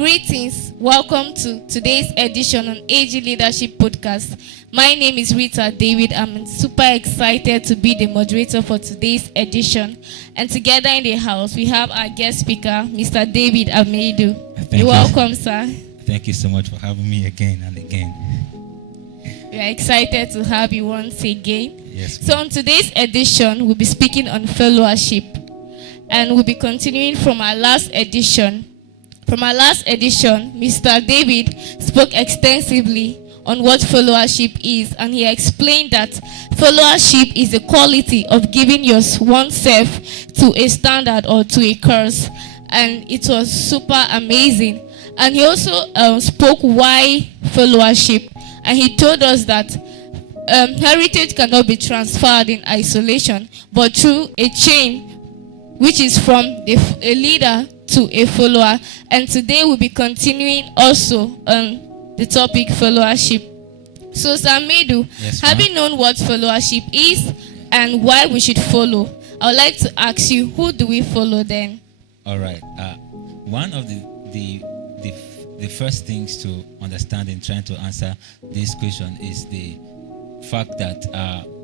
Greetings. Welcome to today's edition on AG Leadership Podcast. My name is Rita David. I'm super excited to be the moderator for today's edition. And together in the house, we have our guest speaker, Mr. David Amedu. You're welcome, sir. Thank you so much for having me again and again. We are excited to have you once again. Yes. So on today's edition, we'll be speaking on fellowship. And we'll be continuing from our last edition. From our last edition, Mr. David spoke extensively on what fellowship is, and he explained that fellowship is the quality of giving oneself to a standard or to a cause, and it was super amazing. And he also spoke why fellowship, and he told us that heritage cannot be transferred in isolation, but through a chain, which is from a leader to a follower. And today we'll be continuing also on the topic fellowship. So Amedu, yes, having known what fellowship is and why we should follow, I would like to ask you, who do we follow then? All right. One of the first things to understand in trying to answer this question is the fact that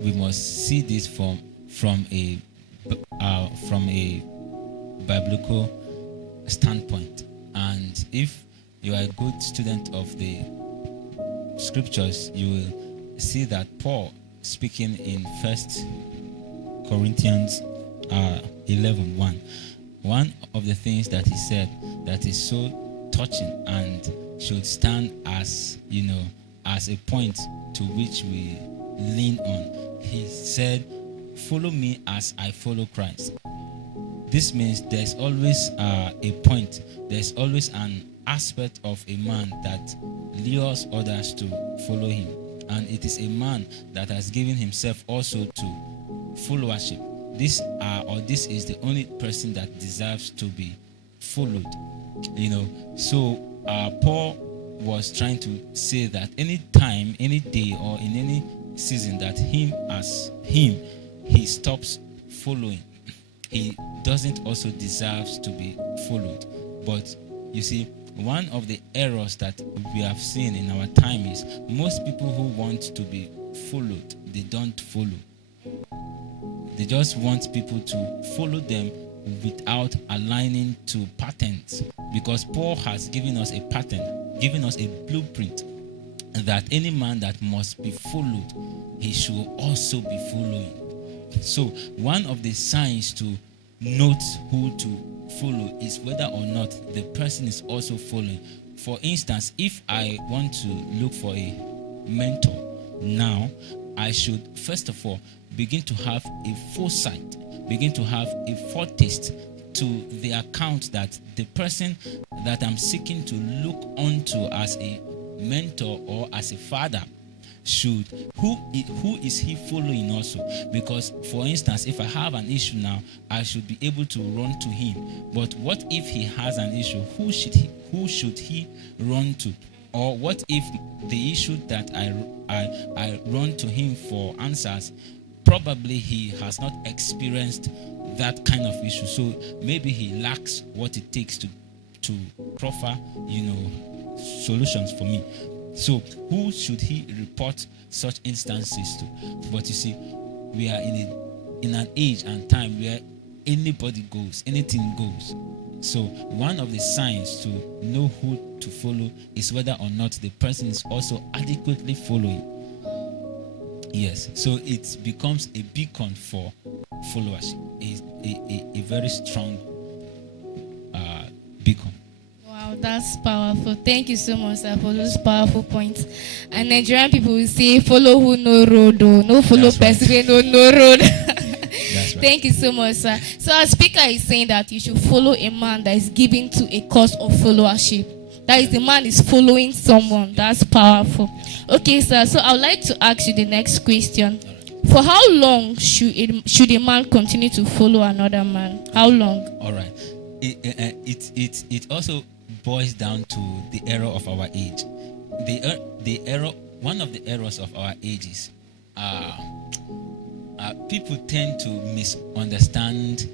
we must see this from a biblical standpoint. And if you are a good student of the scriptures, you will see that Paul, speaking in 1 Corinthians 11:1, one of the things that he said that is so touching and should stand as as a point to which we lean on. He said, "Follow me as I follow Christ." This means there's always a point, there's always an aspect of a man that lures others to follow him. And it is a man that has given himself also to followership. This is the only person that deserves to be followed. So Paul was trying to say that any time, any day, or in any season that he stops following, he doesn't also deserve to be followed. But you see, one of the errors that we have seen in our time is most people who want to be followed, they don't follow. They just want people to follow them without aligning to patterns, because Paul has given us a pattern, given us a blueprint that any man that must be followed, he should also be following. So one of the signs to note who to follow is whether or not the person is also following. For instance, if I want to look for a mentor now, I should first of all begin to have a foresight, begin to have a foretaste to the account that the person that I'm seeking to look onto as a mentor or as a father who is he following also? Because for instance, if I have an issue now, I should be able to run to him. But what if he has an issue? Who should he run to? Or what if the issue that I run to him for answers, probably he has not experienced that kind of issue, so maybe he lacks what it takes to proffer solutions for me. So who should he report such instances to? But you see, we are in an age and time where anybody goes, anything goes. So one of the signs to know who to follow is whether or not the person is also adequately following. Yes, so it becomes a beacon for followership, a very strong beacon. Wow, that's powerful. Thank you so much, sir, for those powerful points. And Nigerian people will say, follow who no road, or no follow person right. No road. That's right. Thank you so much, sir. So our speaker is saying that you should follow a man that is given to a cause of followership. That is, the man is following someone. That's powerful. Okay, sir. So I would like to ask you the next question. For how long should a man continue to follow another man? How long? All right. It also boils down to the error of our age. The error. One of the errors of our age is people tend to misunderstand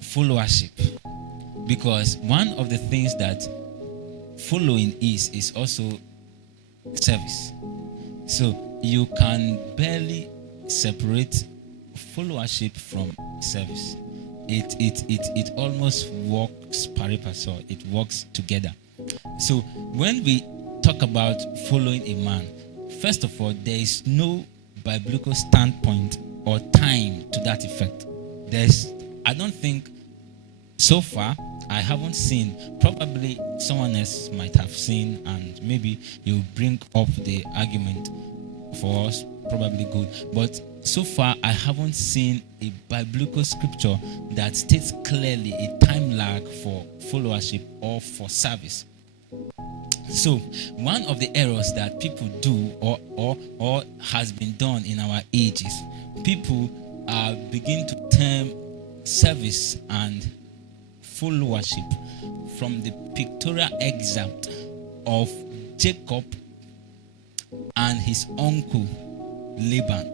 followership, because one of the things that following is also service. So you can barely separate followership from service. It almost works pari passu. It works together. So when we talk about following a man, first of all, there is no biblical standpoint or time to that effect. I don't think so far I haven't seen. Probably someone else might have seen, and maybe you bring up the argument for us. Probably good, but so far I haven't seen a biblical scripture that states clearly a time lag for followership or for service. So one of the errors that people do or has been done in our ages, people begin to term service and followership from the pictorial example of Jacob and his uncle Laban.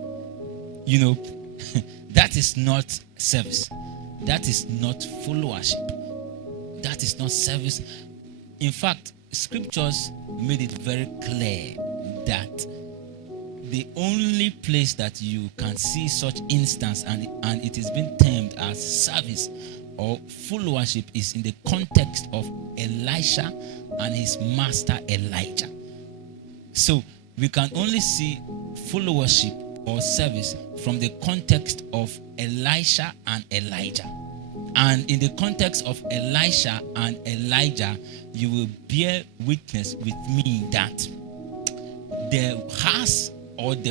That is not service. That is not followership. That is not service. In fact, scriptures made it very clear that the only place that you can see such instance and it is being termed as service or followership is in the context of Elisha and his master Elijah. So we can only see followership or service from the context of Elisha and Elijah. And in the context of Elisha and Elijah, you will bear witness with me that there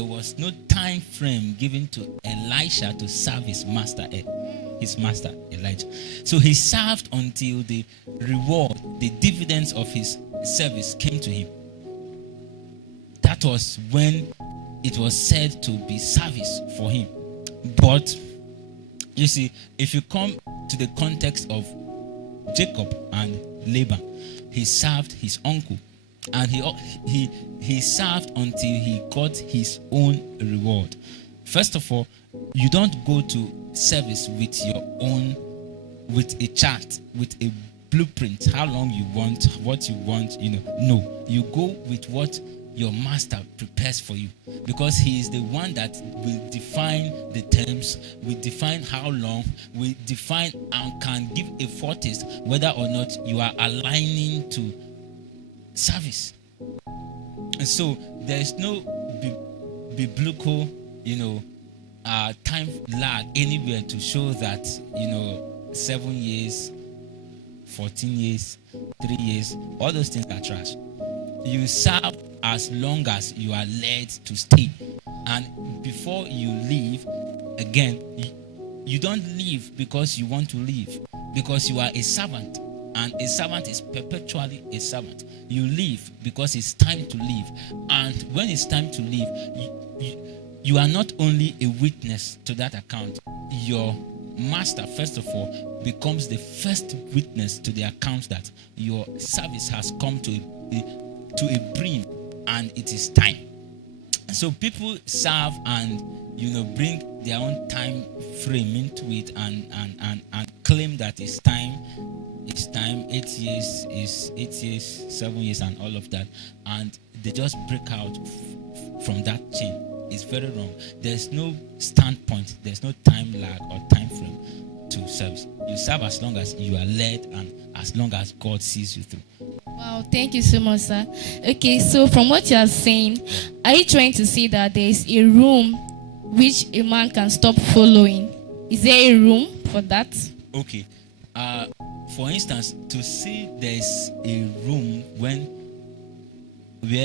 was no time frame given to Elisha to serve his master Elijah. So he served until the reward, the dividends of his service came to him. That was when it was said to be service for him. But you see, if you come to the context of Jacob and Laban, he served his uncle, and he served until he got his own reward. First of all, you don't go to service with a chart, with a blueprint, how long you want, what you want, No, you go with what your master prepares for you, because he is the one that will define the terms, will define how long, will define and can give a foretaste whether or not you are aligning to service. And so there is no biblical time lag anywhere to show that 7 years, 14 years, 3 years, all those things are trash. You serve as long as you are led to stay, and before you leave, again, you don't leave because you want to leave, because you are a servant, and a servant is perpetually a servant. You leave because it's time to leave, and when it's time to leave, you are not only a witness to that account. Your master, first of all, becomes the first witness to the account that your service has come to a brim, and it is time. So people serve and bring their own time frame into it and claim that it's time. 8 years is 8 years, 7 years, and all of that, and they just break out from that chain. It's very wrong. There's no standpoint, there's no time lag or time frame to service. You serve as long as you are led and as long as God sees you through. Wow, thank you so much, sir. Okay, so from what you are saying, are you trying to say that there is a room which a man can stop following? Is there a room for that? Okay. For instance, to see there's a room where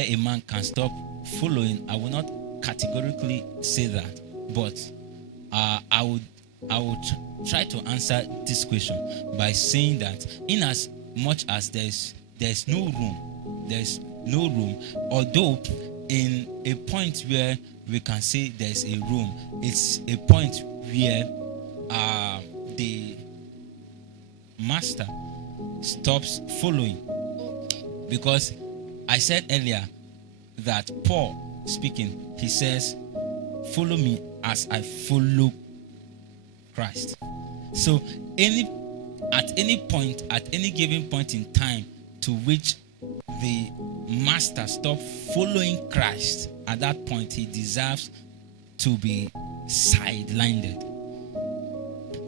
a man can stop following, I will not categorically say that, but I would try to answer this question by saying that in as much as there's no room, although in a point where we can say there's a room, it's a point where the master stops following. Because I said earlier that Paul speaking, he says, follow me as I follow Christ. So at any given point in time to which the master stops following Christ, at that point he deserves to be sidelined.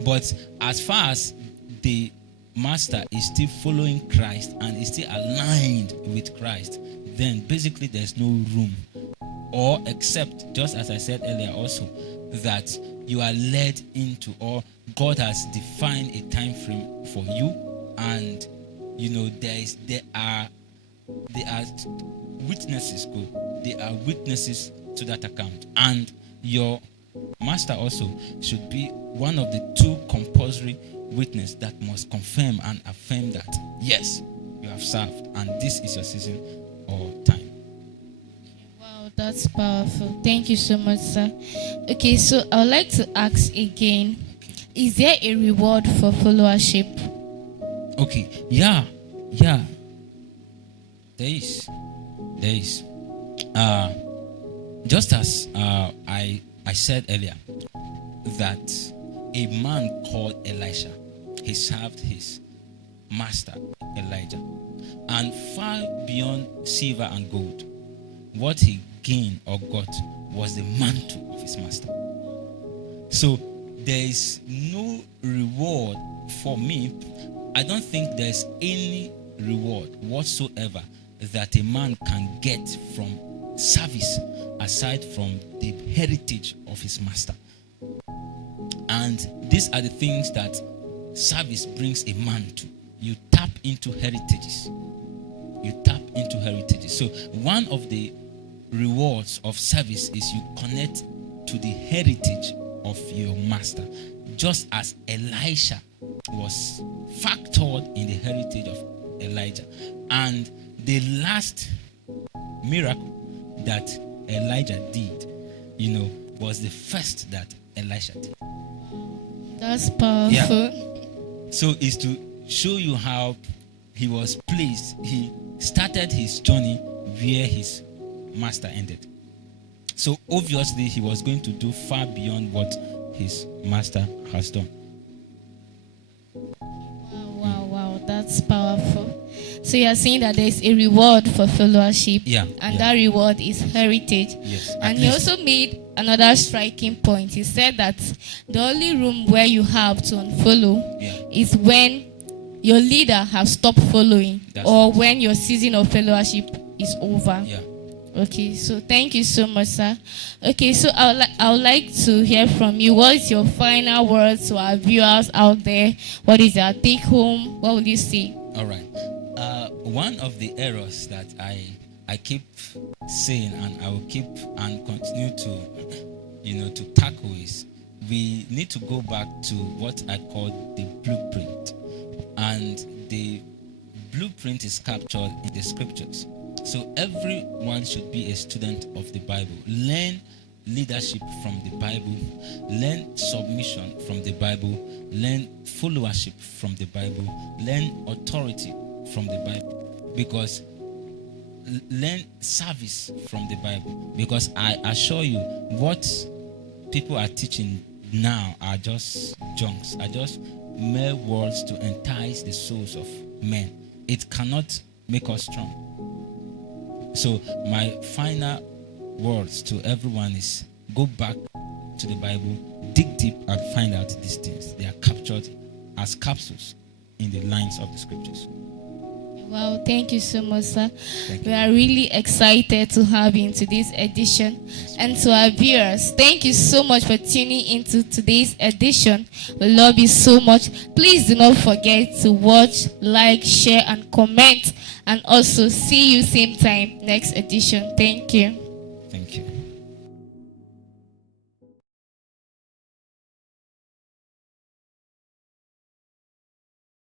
But as far as the master is still following Christ and is still aligned with Christ, then basically there's no room, or except, just as I said earlier also, that you are led into, or God has defined a time frame for you, and there are witnesses. There are witnesses to that account, and your master also should be one of the two compulsory witnesses that must confirm and affirm that yes, you have served and this is your season or time. Wow, that's powerful. Thank you so much, sir. Okay, so I would like to ask again, is there a reward for followership? Okay, yeah, there is. Just as I said earlier, that a man called Elisha, he served his master Elijah, and far beyond silver and gold, what he gained or got was the mantle of his master. So there is no reward for me. I don't think there's any reward whatsoever that a man can get from service aside from the heritage of his master. And these are the things that service brings a man to. You tap into heritages. So one of the rewards of service is you connect to the heritage of your master, just as Elisha was factored in the heritage of Elijah. And the last miracle that Elijah did, was the first that Elisha did. That's powerful. Yeah. So it's to show you how he was placed. He started his journey where his master ended. So obviously he was going to do far beyond what his master has done. Wow, that's powerful. So you are saying that there is a reward for followership, and that reward is heritage. Yes. And he also made another striking point. He said that the only room where you have to unfollow is when your leader has stopped following, or when your season of fellowship is over. Yeah. Okay, so thank you so much, sir. Okay, so I would like to hear from you. What is your final words to our viewers out there? What is your take home? What will you say? All right. One of the errors that I keep saying, and I will keep and continue to tackle, is we need to go back to what I call the blueprint. And the blueprint is captured in the scriptures. So everyone should be a student of the Bible. Learn leadership from the Bible. Learn submission from the Bible. Learn followership from the Bible. Learn authority from the Bible. Because learn service from the Bible. Because I assure you, what people are teaching now are just junks, are just mere words to entice the souls of men. It cannot make us strong. So my final words to everyone is go back to the Bible, dig deep and find out these things. They are captured as capsules in the lines of the scriptures. Wow, thank you so much, sir. We are really excited to have you in today's edition. And to our viewers, thank you so much for tuning into today's edition. We love you so much. Please do not forget to watch, like, share, and comment. And also see you same time next edition. Thank you.